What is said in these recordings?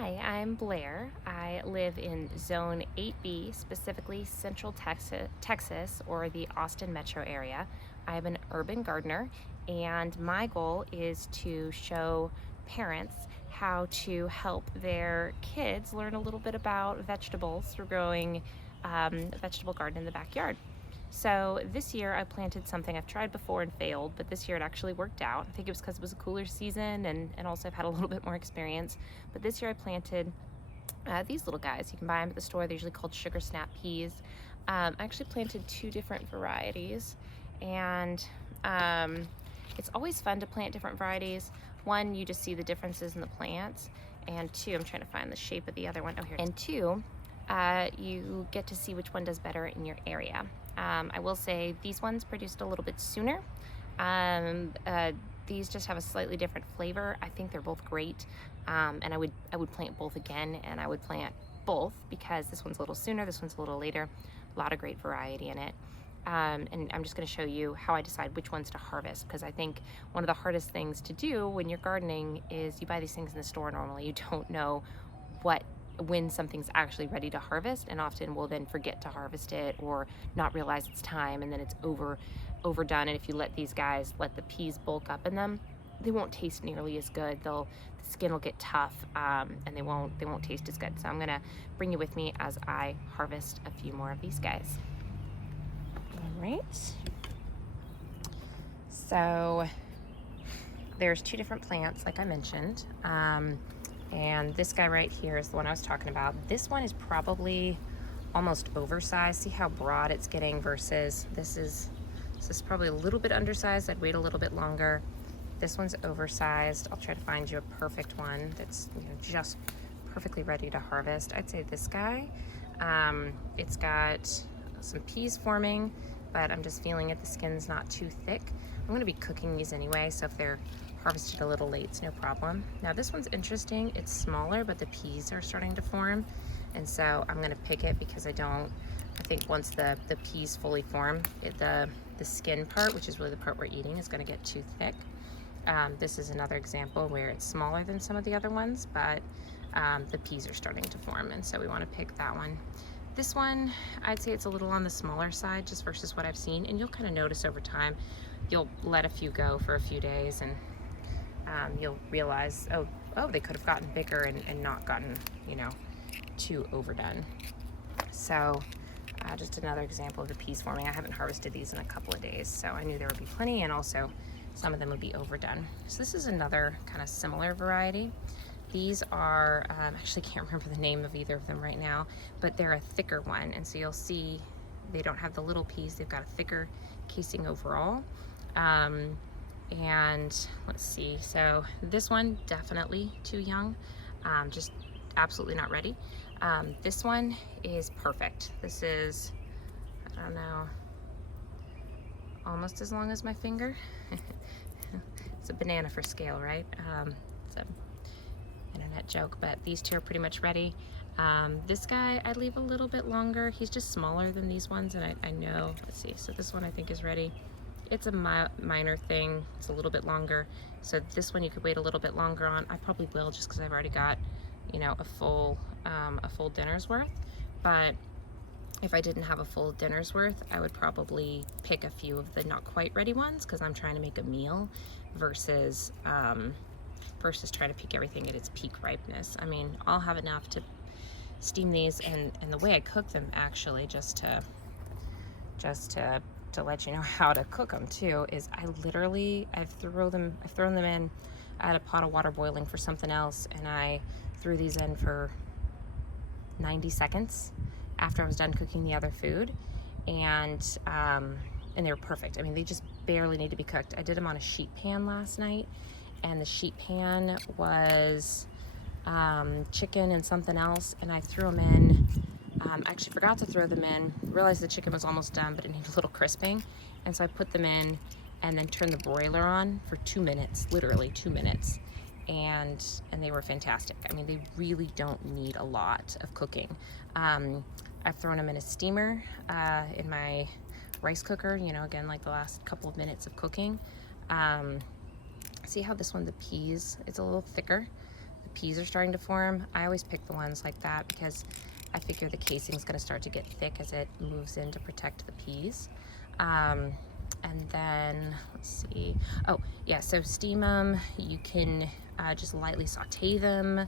Hi, I'm Blair. I live in Zone 8B, specifically Central Texas, or the Austin metro area. I'm an urban gardener, and my goal is to show parents how to help their kids learn a little bit about vegetables through growing a vegetable garden in the backyard. So this year I planted something I've tried before and failed, but this year it actually worked out. I think it was because it was a cooler season and also I've had a little bit more experience. But this year I planted these little guys. You can buy them at the store. They're usually called sugar snap peas. I actually planted two different varieties, and it's always fun to plant different varieties. One, you just see the differences in the plants, and two, I'm trying to find the shape of the other one. Oh, here. And two, you get to see which one does better in your area. I will say these ones produced a little bit sooner. These just have a slightly different flavor. I think they're both great, and I would plant both again, and I would plant both because this one's a little sooner, this one's a little later. A lot of great variety in it. And I'm just going to show you how I decide which ones to harvest, because I think one of the hardest things to do when you're gardening is you buy these things in the store normally. You don't know when something's actually ready to harvest, and often we'll then forget to harvest it or not realize it's time, and then it's overdone. And if you let the peas bulk up in them, they won't taste nearly as good. The skin will get tough, and they won't taste as good. So I'm gonna bring you with me as I harvest a few more of these guys. All right, so there's two different plants like I mentioned, and this guy right here is the one I was talking about. This one is probably almost oversized. See how broad it's getting versus this is probably a little bit undersized. I'd wait a little bit longer. This one's oversized. I'll try to find you a perfect one that's just perfectly ready to harvest. I'd say this guy. It's got some peas forming, but I'm just feeling it. The skin's not too thick. I'm going to be cooking these anyway, so if they're harvested a little late, it's no problem. Now this one's interesting. It's smaller, but the peas are starting to form, and so I'm going to pick it because I think once the peas fully form, the skin part, which is really the part we're eating, is going to get too thick. This is another example where it's smaller than some of the other ones, but the peas are starting to form, and so we want to pick that one. This one, I'd say it's a little on the smaller side just versus what I've seen, and you'll kind of notice over time. You'll let a few go for a few days, and you'll realize, oh, they could have gotten bigger and not gotten, too overdone. So just another example of the peas forming. I haven't harvested these in a couple of days, so I knew there would be plenty, and also some of them would be overdone. So this is another kind of similar variety. These are, actually can't remember the name of either of them right now, but they're a thicker one, and so you'll see they don't have the little peas. They've got a thicker casing overall. And let's see, so this one definitely too young, just absolutely not ready. This one is perfect. This is, I don't know, almost as long as my finger. It's a banana for scale, right? It's an internet joke, but these two are pretty much ready. This guy I'd leave a little bit longer. He's just smaller than these ones, and I know, let's see, so this one I think is ready. It's a minor thing. It's a little bit longer. So this one you could wait a little bit longer on. I probably will, just because I've already got, a full dinner's worth. But if I didn't have a full dinner's worth, I would probably pick a few of the not quite ready ones, because I'm trying to make a meal versus trying to pick everything at its peak ripeness. I mean, I'll have enough to steam these, and the way I cook them, actually, just to let you know how to cook them too, is I've thrown them in. I had a pot of water boiling for something else, and I threw these in for 90 seconds after I was done cooking the other food, and they were perfect. I mean, they just barely need to be cooked. I did them on a sheet pan last night, and the sheet pan was chicken and something else, and I threw them in. I actually forgot to throw them in, realized the chicken was almost done, but it needed a little crisping, and so I put them in and then turned the broiler on for 2 minutes, literally 2 minutes, and they were fantastic. I mean, they really don't need a lot of cooking. I've thrown them in a steamer in my rice cooker, again, like the last couple of minutes of cooking. See how this one, the peas, it's a little thicker. The peas are starting to form. I always pick the ones like that because I figure the casing is going to start to get thick as it moves in to protect the peas. And then, let's see. Oh, yeah, so steam them. You can just lightly saute them.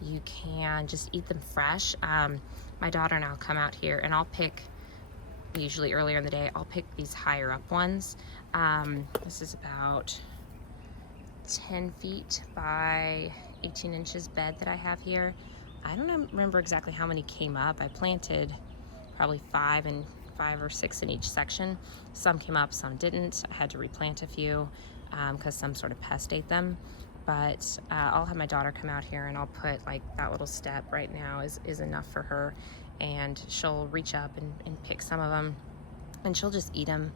You can just eat them fresh. My daughter and I'll come out here and I'll pick, usually earlier in the day, I'll pick these higher up ones. This is about 10 feet by 18 inches bed that I have here. I don't remember exactly how many came up. I planted probably 5 or 6 in each section. Some came up, some didn't. I had to replant a few because some sort of pest ate them. But I'll have my daughter come out here and I'll put, like, that little step right now is enough for her, and she'll reach up and pick some of them, and she'll just eat them,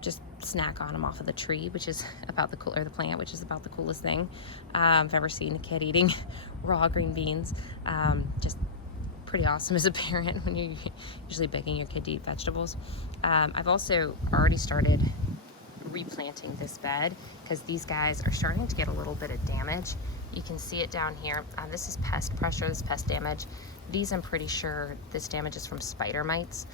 just snack on them off of the tree, which is about the or the plant, which is about the coolest thing I've ever seen a kid eating raw green beans. Just pretty awesome as a parent when you're usually begging your kid to eat vegetables. I've also already started replanting this bed because these guys are starting to get a little bit of damage. You can see it down here. This is pest pressure, this pest damage. These, I'm pretty sure this damage is from spider mites.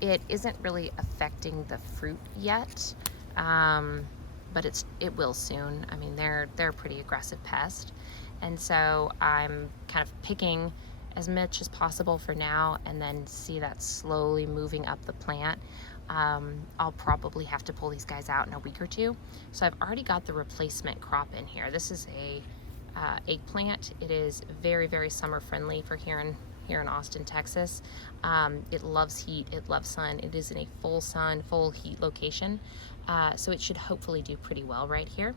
It isn't really affecting the fruit yet, but it will soon. I mean, they're a pretty aggressive pest. And so I'm kind of picking as much as possible for now, and then see that slowly moving up the plant. I'll probably have to pull these guys out in a week or two. So I've already got the replacement crop in here. This is a eggplant. It is very, very summer friendly for here in Austin, Texas. It loves heat, it loves sun. It is in a full sun, full heat location. So it should hopefully do pretty well right here.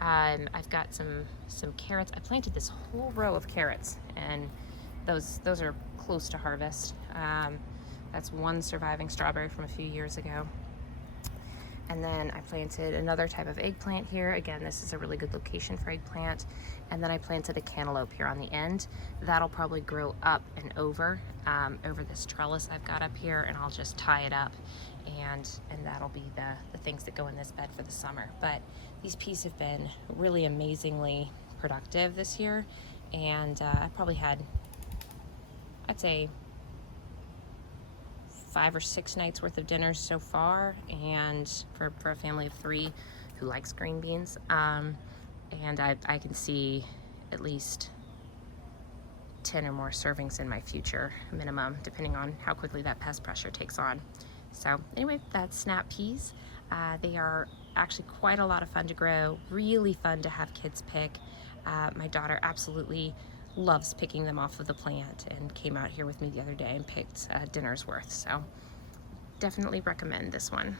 I've got some carrots. I planted this whole row of carrots, and those are close to harvest. That's one surviving strawberry from a few years ago. And then I planted another type of eggplant here. Again, this is a really good location for eggplant. And then I planted a cantaloupe here on the end. That'll probably grow up and over this trellis I've got up here, and I'll just tie it up, and that'll be the things that go in this bed for the summer. But these peas have been really amazingly productive this year, and I probably had, I'd say, 5 or 6 nights worth of dinners so far, and for a family of 3 who likes green beans. And I can see at least 10 or more servings in my future minimum, depending on how quickly that pest pressure takes on. So anyway, that's snap peas. They are actually quite a lot of fun to grow, really fun to have kids pick. My daughter absolutely loves picking them off of the plant and came out here with me the other day and picked a dinner's worth. So definitely recommend this one.